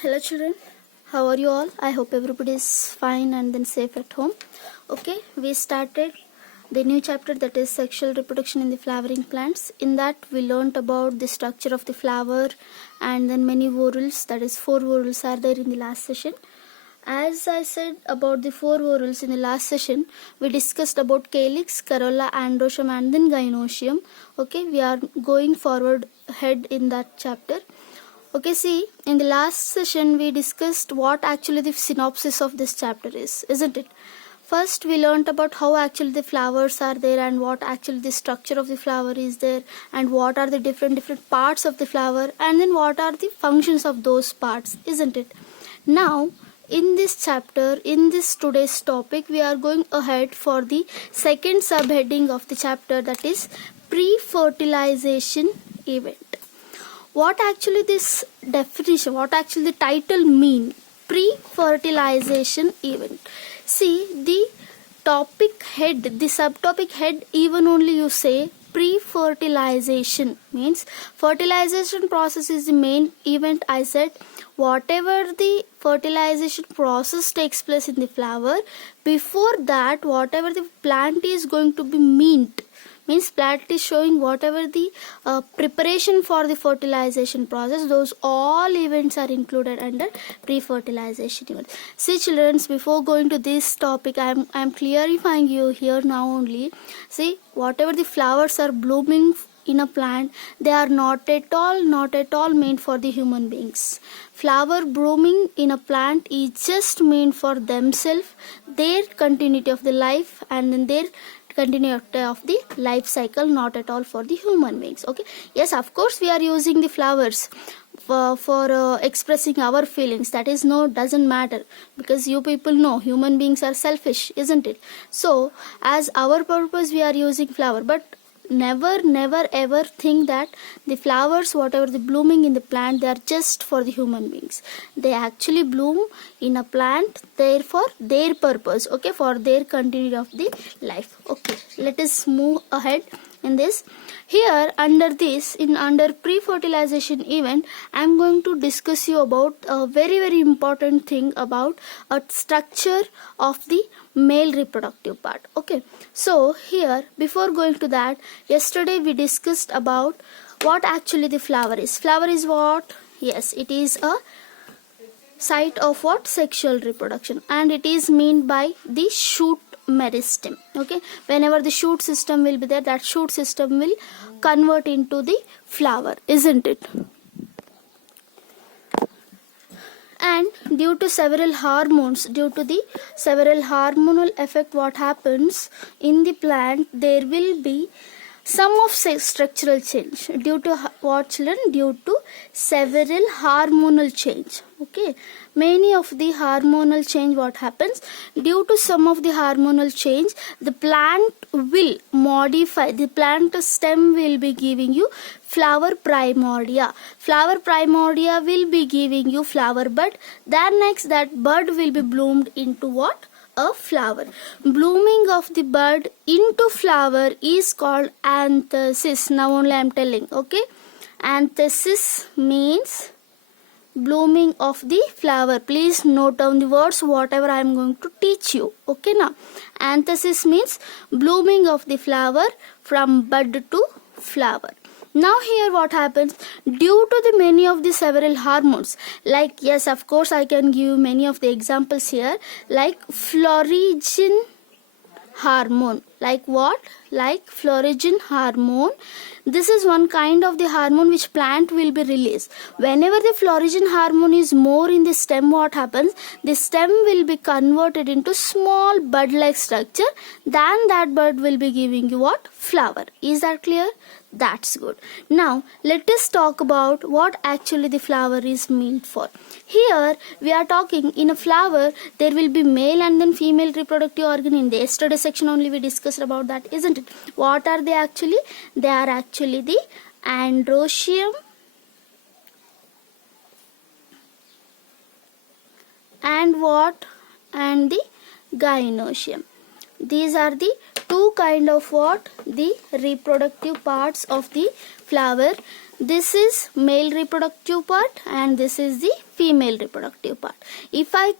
Hello children, how are you all? I hope everybody is fine and then safe at home. Okay, we started the new chapter, that is sexual reproduction in the flowering plants. In that we learnt about the structure of the flower and then many whorls, that is 4 whorls are there in the last session. As I said about the 4 whorls in the last session, we discussed about calyx, corolla, androecium and then gynoecium. Okay, we are going forward ahead in that chapter. Okay, see, in the last session we discussed what actually the synopsis of this chapter is, isn't it? First we learnt about how actually the flowers are there and what actually the structure of the flower is there and what are the different parts of the flower and then what are the functions of those parts, isn't it? Now, in this chapter, in this today's topic, we are going ahead for the second subheading of the chapter, that is pre-fertilization event. What actually this definition, what actually the title mean? Pre-fertilization event. See, the topic head, the subtopic head, even only you say pre-fertilization means fertilization process is the main event. I said whatever the fertilization process takes place in the flower, before that whatever the plant is going to be means plant is showing whatever the preparation for the fertilization process, those all events are included under pre-fertilization event. See children, before going to this topic, I am clarifying you here now only. See, whatever the flowers are blooming in a plant, they are not at all meant for the human beings. Flower blooming in a plant is just meant for themselves, their continuity of the life and then their continuity of the life cycle, not at all for the human beings. Okay, yes, of course we are using the flowers for expressing our feelings. That is doesn't matter, because you people know human beings are selfish, isn't it? So as our purpose we are using flower, but never ever think that the flowers whatever the blooming in the plant, they are just for the human beings. They actually bloom in a plant there for their purpose, okay, for their continuity of the life. Okay, let us move ahead in this. Here under pre-fertilization event, I am going to discuss you about a very important thing about a structure of the male reproductive part. Okay, so here before going to that, yesterday we discussed about what actually the flower is. Flower is what? Yes, it is a site of what? Sexual reproduction, and it is meant by the shoot meristem. Okay, whenever the shoot system will be there, that shoot system will convert into the flower, isn't it? And due to several hormones, due to the several hormonal effect, what happens in the plant, there will be some of structural change due to what children? Due to several hormonal change. Okay, many of the hormonal change, what happens due to some of the hormonal change, the plant will modify, the plant stem will be giving you flower primordia. Flower primordia will be giving you flower bud. Then next that bud will be bloomed into what? A flower. Blooming of the bud into flower is called anthesis. Now only I am telling. Okay, anthesis means blooming of the flower. Please note down the words whatever I am going to teach you. Okay, now anthesis means blooming of the flower from bud to flower. Now here what happens, due to the many of the several hormones, like, yes, of course I can give many of the examples here, like florigen hormone. Like what? Like florigen hormone. This is one kind of the hormone which plant will be released. Whenever the florigen hormone is more in the stem, what happens? The stem will be converted into small bud-like structure. Then that bud will be giving you what? Flower. Is that clear? That's good. Now let us talk about what actually the flower is meant for. Here we are talking in a flower there will be male and then female reproductive organ. In the yesterday section only we discussed about that, isn't it? What are they actually? They are actually the androecium and what? And the gynoecium. These are the two two kind of what? The reproductive parts of the flower. This is male reproductive part and this is the female reproductive part. If I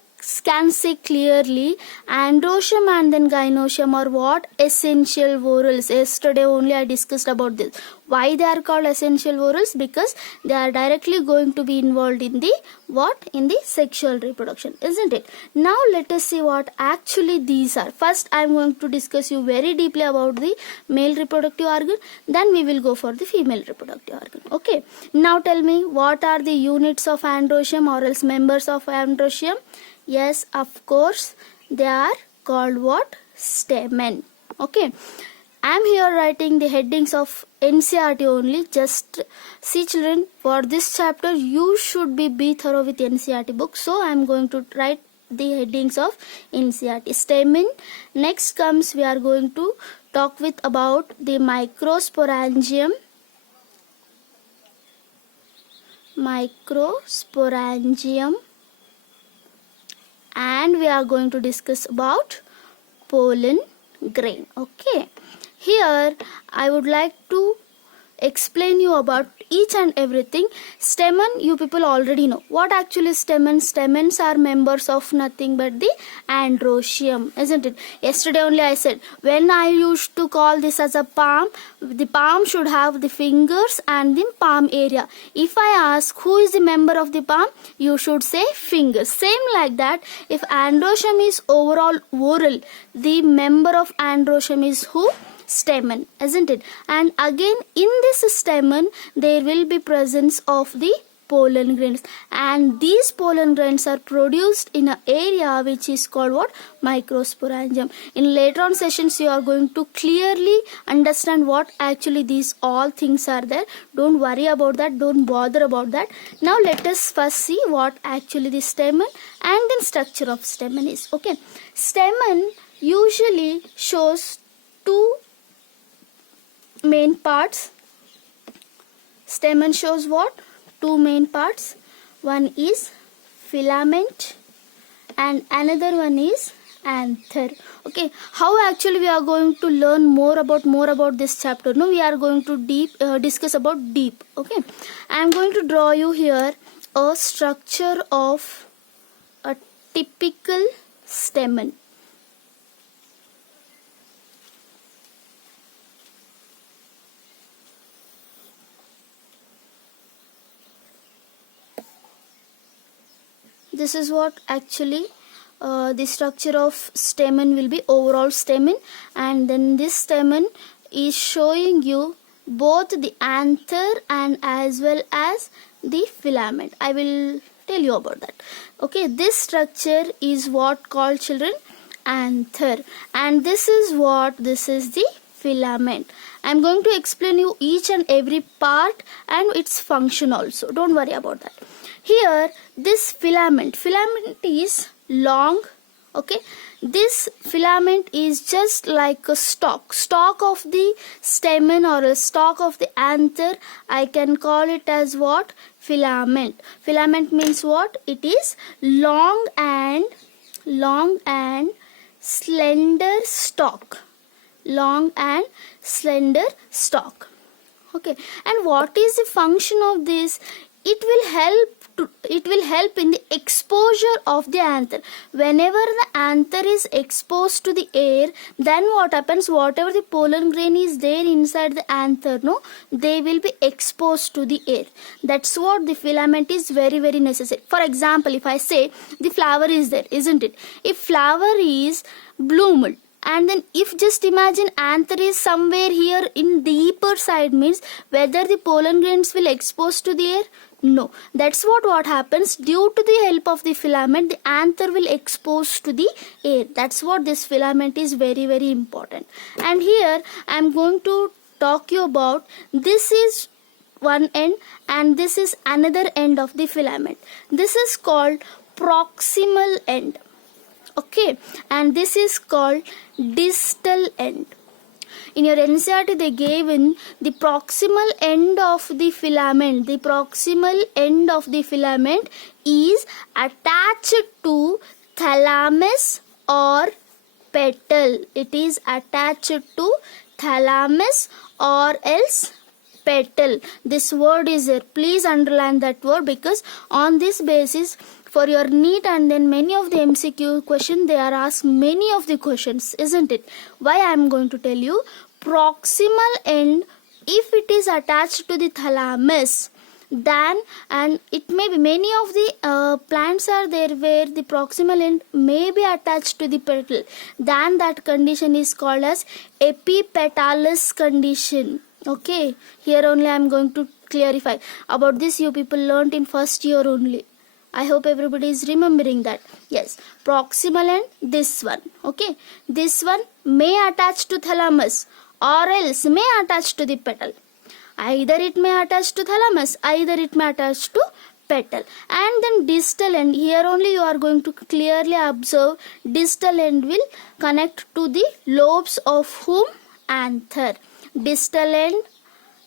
can say clearly, androecium and then gynoecium are what? Essential whorls. Yesterday only I discussed about this. Why they are called essential whorls? Because they are directly going to be involved in the what? In the sexual reproduction, isn't it? Now let us see what actually these are. First I am going to discuss you very deeply about the male reproductive organ, then we will go for the female reproductive organ. Okay, now tell me, what are the units of androecium or else members of androecium? Yes, of course, they are called what? Stamen. Okay, I am here writing the headings of NCERT only. Just see children, for this chapter you should be thorough with NCERT book. So I am going to write the headings of NCERT. Stamen. Next comes, we are going to talk with about the microsporangium. Microsporangium. And we are going to discuss about pollen grain. Okay, here I would like to explain you about each and everything. Stamen, you people already know. What actually is stamen? Stamens are members of nothing but the androecium, isn't it? Yesterday only I said, when I used to call this as a palm, the palm should have the fingers and the palm area. If I ask who is the member of the palm, you should say fingers. Same like that, if androecium is overall whorl, the member of androecium is who? Stamen, isn't it? And again in this stamen there will be presence of the pollen grains, and these pollen grains are produced in an area which is called what? Microsporangium. In later on sessions you are going to clearly understand what actually these all things are there. Don't worry about that, don't bother about that. Now let us first see what actually the stamen and then structure of stamen is. Okay, stamen usually shows two main parts. Stamen shows what? Two main parts. One is filament and another one is anther. Okay, how actually we are going to learn more about this chapter? No, we are going to discuss about deep. Okay, I am going to draw you here a structure of a typical stamen. This is what actually the structure of stamen will be, overall stamen, and then this stamen is showing you both the anther and as well as the filament. I will tell you about that. Okay, this structure is what called children? Anther, and this is what? This is the filament. I am going to explain you each and every part and its function also. Don't worry about that. Here this filament is long. Okay, this filament is just like a stalk of the stamen or a stalk of the anther. I can call it as what? Filament. Filament means what? It is long and slender stalk. Long and slender stalk. Okay, and what is the function of this? It will help in the exposure of the anther. Whenever the anther is exposed to the air, then what happens? Whatever the pollen grain is there inside the anther, no, they will be exposed to the air. That's what the filament is very necessary. For example, if I say the flower is there, isn't it? If flower is bloomed, and then if just imagine anther is somewhere here in deeper side, means whether the pollen grains will expose to the air? No. That's what happens. Due to the help of the filament, the anther will expose to the air. That's what this filament is very important. And here I am going to talk you about, this is one end and this is another end of the filament. This is called proximal end. Okay, and this is called distal end. In your NCERT they gave in the proximal end of the filament. The proximal end of the filament is attached to thalamus or petal. It is attached to thalamus or else petal. This word is there. Please underline that word, because on this basis for your NEET and then many of the MCQ question, they are asked many of the questions, isn't it? Why I am going to tell you. Proximal end, if it is attached to the thalamus, then, and it may be many of the plants are there where the proximal end may be attached to the petal, then that condition is called as epipetalous condition. Okay, here only I am going to clarify about this. You people learnt in first year only. I hope everybody is remembering that. Yes, proximal end, this one. Okay, this one may attach to thalamus or else may attach to the petal. Either it may attach to thalamus, either it may attach to petal. And then distal end, here only you are going to clearly observe distal end will connect to the lobes of whom? Anther. Distal end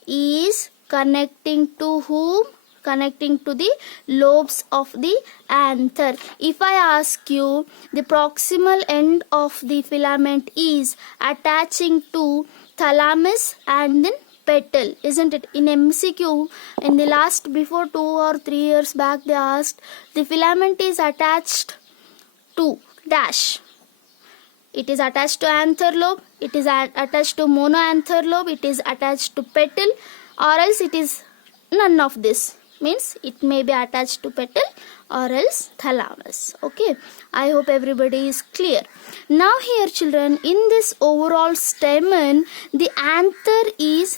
is connecting to whom? Connecting to the lobes of the anther. If I ask you, the proximal end of the filament is attaching to thalamus and then petal, isn't it? In MCQ, in the last, before 2 or 3 years back, they asked the filament is attached to dash. It is attached to anther lobe, it is attached to monoanther lobe, it is attached to petal, or else it is none of this. Means it may be attached to petal or else thalamus. Okay, I hope everybody is clear. Now here children, in this overall stamen, the anther is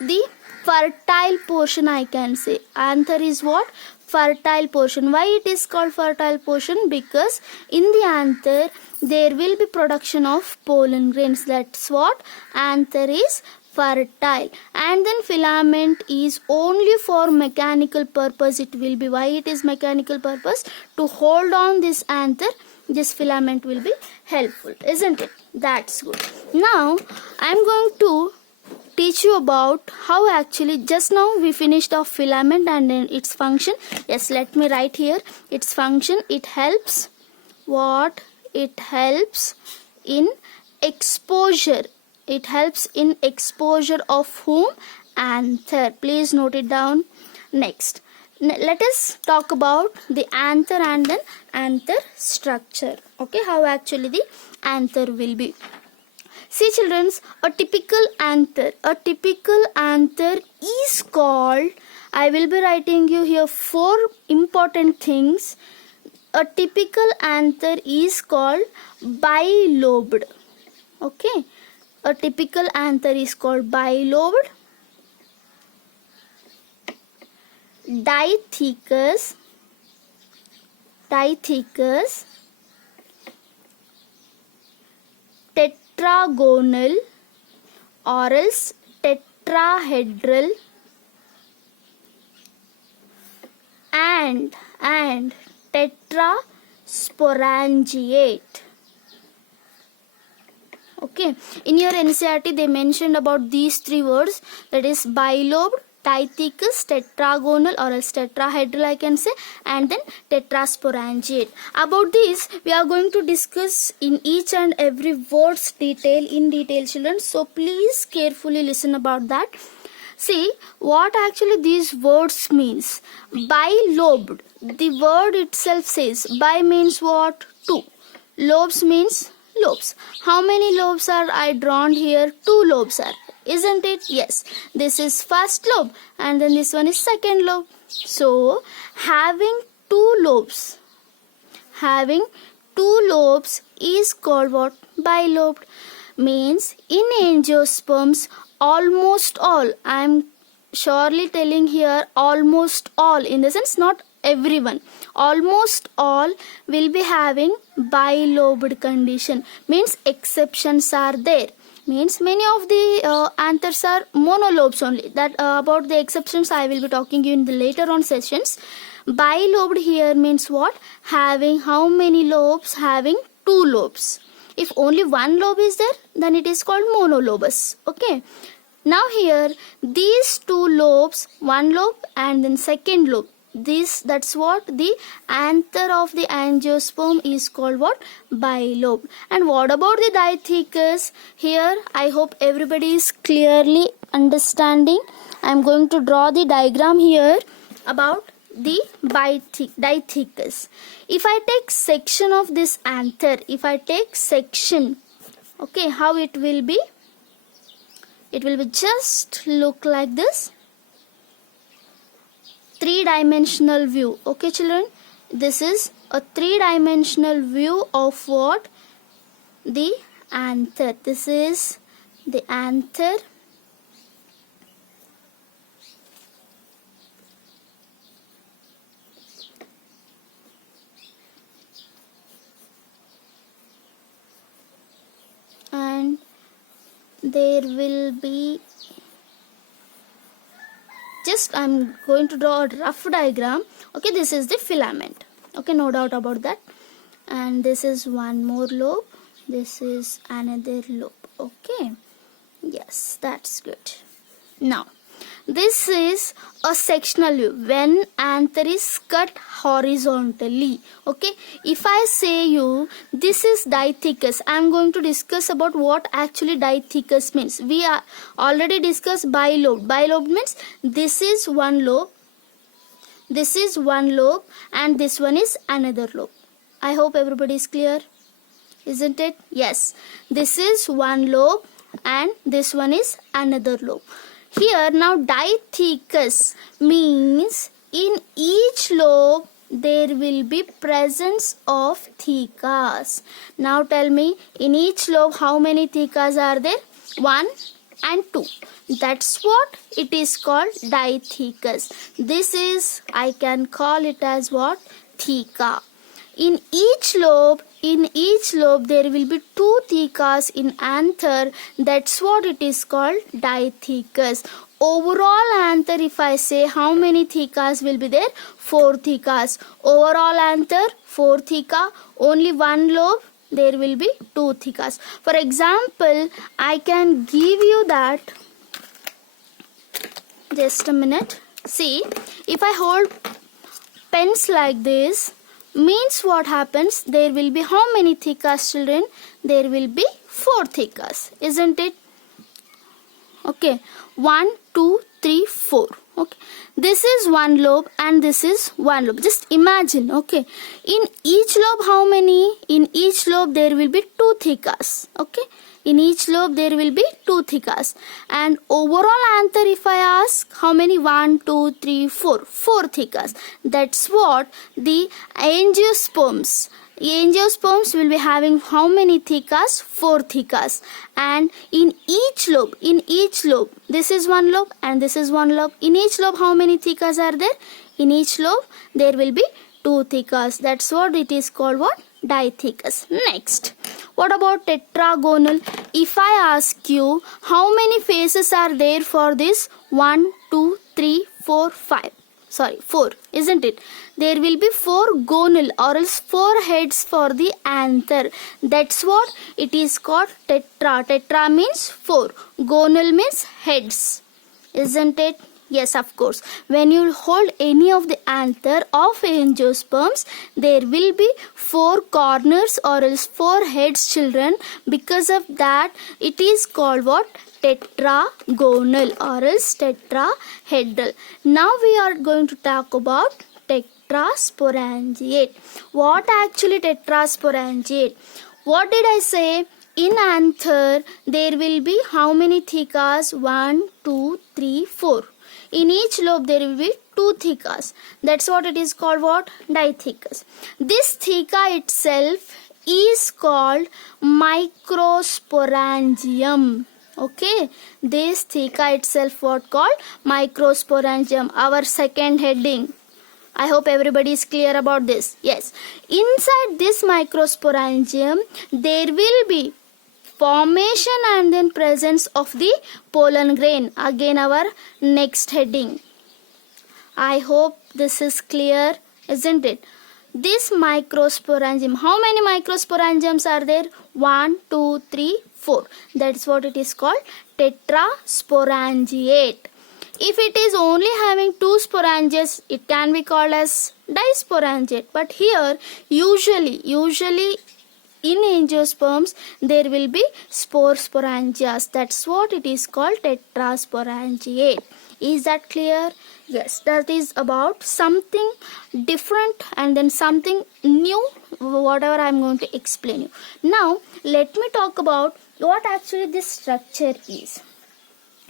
the fertile portion, I can say. Anther is what? Fertile portion. Why it is called fertile portion? Because in the anther there will be production of pollen grains. That's what anther is fertile. And then filament is only for mechanical purpose. It will be, why it is mechanical purpose? To hold on this anther, this filament will be helpful, isn't it? That's good. Now I am going to teach you about how actually, just now we finished off filament and then its function. Yes, let me write here its function. It helps, what? It helps in exposure. It helps in exposure of whom? Anther. Please note it down. Next, let us talk about the anther and then anther structure. Okay, how actually the anther will be. See children, a typical anther is called, I will be writing you here 4 important things. A typical anther is called bilobed. Okay, a typical anther is called bilobed, dithecous, tetragonal or else tetrahedral, and tetrasporangiate. Okay, in your NCERT they mentioned about these 3 words, that is bilobed, dithecous, tetragonal or else tetrahedral, I can say, and then tetrasporangiate. About this we are going to discuss in each and every words in detail children, so please carefully listen about that. See what actually these words means. Bilobed, the word itself says, bi means what? 2. Lobes means lobes. How many lobes are I drawn here? 2 lobes are, isn't it? Yes, this is first lobe and then this one is second lobe. So having 2 lobes, is called what? Bilobed. Means in angiosperms, almost all, I am surely telling here almost all, in the sense not everyone, almost all will be having bilobed condition. Means exceptions are there. Means many of the anthers are monolobes only. That about the exceptions I will be talking you in the later on sessions. Bilobed here means what? Having how many lobes? Having 2 lobes. If only 1 lobe is there, then it is called monolobous. Okay. Now here these 2 lobes, 1 lobe and then second lobe, That's what the anther of the angiosperm is called, what? Bilobe. And what about the diathecus? Here I hope everybody is clearly understanding. I am going to draw the diagram here about the diathecus. If I take section of this anther, if I take section, okay, how it will be? It will be just look like this. Three-dimensional view. Okay, children, this is a three-dimensional view of what? The anther. This is the anther. And there will be, just I'm going to draw a rough diagram. Okay, this is the filament. Okay, no doubt about that. And this is one more lobe. This is another lobe. Okay, yes, that's good. Now, this is a sectional view when anther is cut horizontally. Okay, if I say you this is diathecus, I am going to discuss about what actually diathecus means. We are already discussed bilobe. Bilobe means this is one lobe, this is one lobe, and this one is another lobe. I hope everybody is clear, isn't it? Yes, this is one lobe and this one is another lobe. Here now diathecus means in each lobe there will be presence of thecas. Now tell me, in each lobe how many thecas are there? 1 and 2. That's what it is called, diathecus. This is, I can call it as what? Theca. In each lobe there will be 2 thecas in anther. That's what it is called, diathecus. Overall anther, if I say how many thecas will be there? 4 thecas. Overall anther 4 theca. Only one lobe, there will be 2 thecas. For example, I can give you that. Just a minute. See, if I hold pens like this, means what happens? There will be how many thecas, children? There will be 4 thecas, isn't it? Okay, 1, 2, 3, 4. Okay, this is one lobe and this is one lobe. Just imagine. Okay, in each lobe how many? In each lobe there will be 2 thecas. Okay, in each lobe there will be 2 thecas. And overall anther, if I ask how many? 1, 2, 3, 4. 4 thecas. That's what the angiosperms. Angiosperms will be having how many thecas? 4 thecas. And in each lobe, this is one lobe and this is one lobe. In each lobe how many thecas are there? In each lobe there will be 2 thecas. That's what it is called, what? Diathecus. Next, what about tetragonal? If I ask you how many faces are there for this? 1, 2, 3, 4, 5. Sorry, 4, isn't it? There will be 4 gonal or else 4 heads for the anther. That's what it is called, tetra. Tetra means 4. Gonal means heads, isn't it? Yes, of course. When you hold any of the anther of angiosperms, there will be 4 corners or else 4 heads, children. Because of that, it is called what? Tetragonal or else tetrahedral. Now we are going to talk about tetrasporangiate. What actually tetrasporangiate? What did I say? In anther, there will be how many thecas? 1, 2, 3, 4. In each lobe there will be 2 thecas. That's what it is called, what? Diathecus. This theca itself is called microsporangium. Okay, this theca itself what called? Microsporangium. Our second heading. I hope everybody is clear about this. Yes, inside this microsporangium there will be formation and then presence of the pollen grain. Again our next heading. I hope this is clear, isn't it? This microsporangium, how many microsporangiums are there? 1, 2, 3, 4. That's what it is called, tetrasporangiate. If it is only having two sporangiates, it can be called as disporangiate. But here, usually in angiosperms, there will be spore sporangias. That's what it is called, tetrasporangiate. Is that clear? Yes, that is about something different and then something new, whatever I am going to explain you. Now, let me talk about what actually this structure is.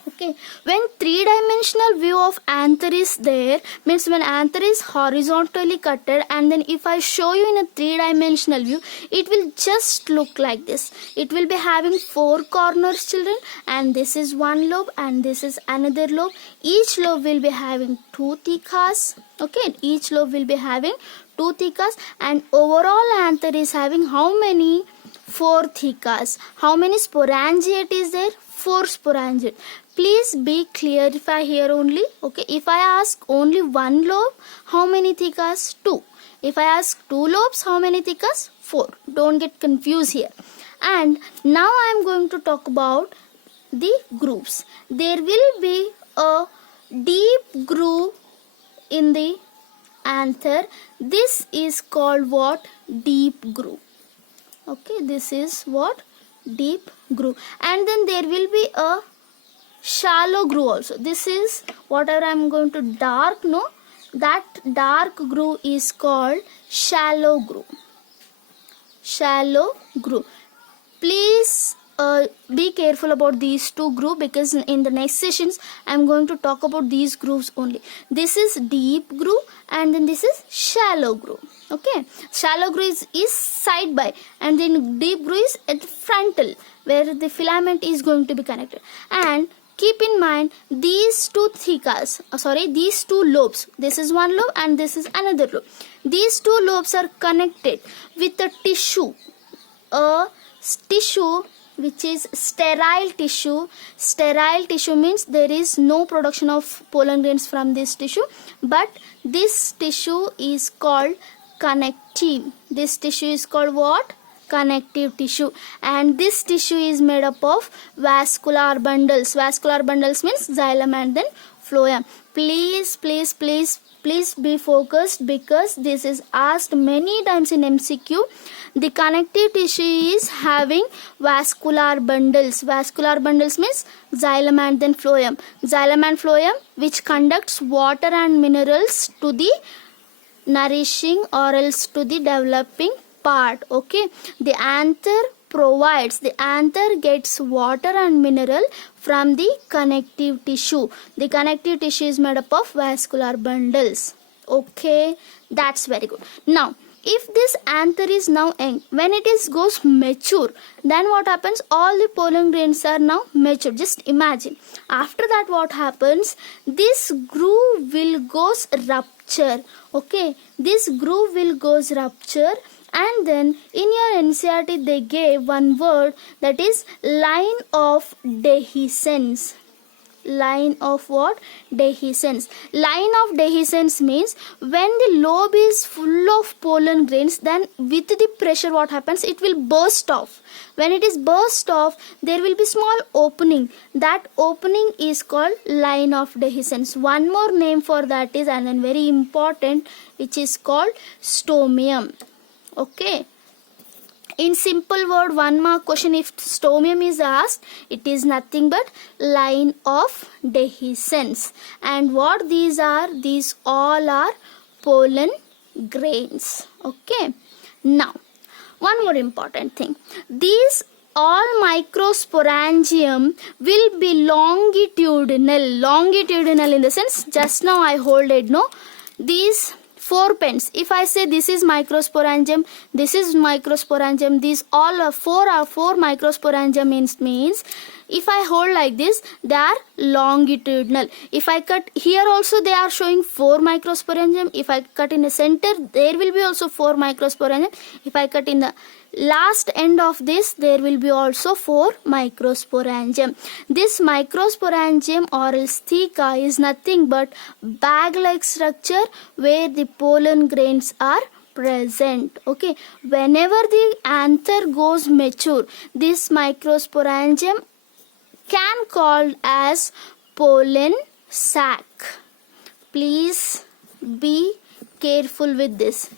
Okay, when three-dimensional view of anther is there, means when anther is horizontally cutted, and then if I show you in a three-dimensional view, it will just look like this. It will be having four corners, children, and this is one lobe and this is another lobe. Each lobe will be having two thecas. Okay, each lobe will be having two thecas, and overall anther is having how many? Four thecas. How many sporangiate is there? Four sporangiate. Please be clear if I hear only. Okay, if I ask only one lobe, how many thecas? Two. If I ask two lobes, how many thecas? Four. Don't get confused here. And now I am going to talk about the grooves. There will be a deep groove in the anther. This is called what? Deep groove. Okay, this is what? Deep groove. And then there will be a shallow groove also. This is whatever I am going to dark, no? That dark groove is called shallow groove. Shallow groove. Please be careful about these two grooves, because in the next sessions I am going to talk about these grooves only. This is deep groove and then this is shallow groove. Okay, shallow groove is side by, and then deep groove is at frontal, where the filament is going to be connected. And keep in mind these two thecas, these two lobes. This is one lobe and this is another lobe. These two lobes are connected with a tissue, which is sterile tissue. Sterile tissue means there is no production of pollen grains from this tissue, but this tissue is called connective. This tissue is called what? Connective tissue. And this tissue is made up of vascular bundles. Vascular bundles means xylem and then phloem. Please be focused, because this is asked many times in MCQ. The connective tissue is having vascular bundles. Vascular bundles means xylem and then phloem. Xylem and phloem, which conducts water and minerals to the nourishing or else to the developing part. Okay, the anther gets water and mineral from the connective tissue. The connective tissue is made up of vascular bundles. Okay, that's very good. Now, if this anther is now young, when it goes mature, then what happens? All the pollen grains are now mature. Just imagine. After that, what happens? This groove will goes rupture. Okay, this groove will goes rupture, and then in your NCERT they gave one word, that is line of dehiscence. Line of what? Dehiscence. Line of dehiscence means when the lobe is full of pollen grains, then with the pressure what happens? It will burst off. When it is burst off, there will be small opening. That opening is called line of dehiscence. One more name for that is, and then very important, which is called stomium. Okay. In simple word, one mark question, if stomium is asked, it is nothing but line of dehiscence. And what these are? These all are pollen grains. Okay. Now, one more important thing. These all microsporangium will be longitudinal. Longitudinal in the sense, just now I hold it, no? These four pens. If I say this is microsporangium, this is microsporangium, these all are four microsporangium means if I hold like this, they are longitudinal. If I cut here also, they are showing 4 microsporangium. If I cut in the center, there will be also 4 microsporangium. If I cut in the last end of this, there will be also 4 microsporangium. This microsporangium or else theca is nothing but bag-like structure where the pollen grains are present. Okay, whenever the anther goes mature, this microsporangium can called as pollen sac. Please be careful with this.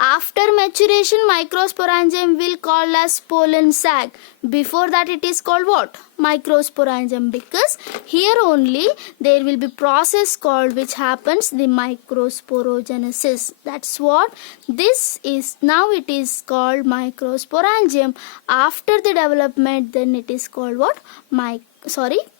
After maturation, microsporangium will called as pollen sac. Before that it is called what? Microsporangium, because here only there will be process called which happens the microsporogenesis. That's what this is. Now it is called microsporangium. After the development, then it is called what?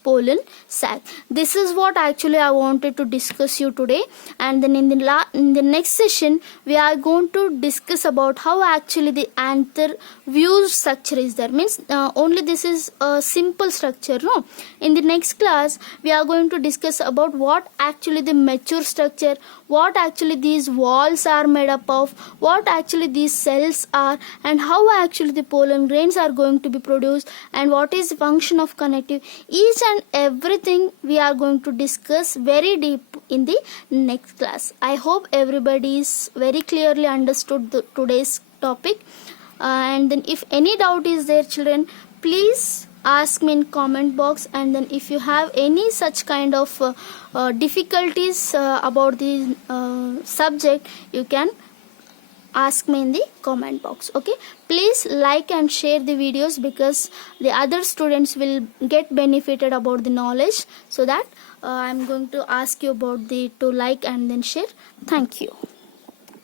Pollen sac. This is what actually I wanted to discuss you today, and then in the next session we are going to discuss about how actually the anther view structure is there. Means only this is a simple structure, no? In the next class we are going to discuss about what actually the mature structure, what actually these walls are made up of, what actually these cells are, and how actually the pollen grains are going to be produced, and what is the function of connective. Each and everything we are going to discuss very deep in the next class. I hope everybody is very clearly understood today's topic, and then if any doubt is there, children, please ask me in comment box, and then if you have any such kind of difficulties about the subject, you can ask me in the comment box. Okay, please like and share the videos, because the other students will get benefited about the knowledge. So that I'm going to ask you about to like and then share. Thank you.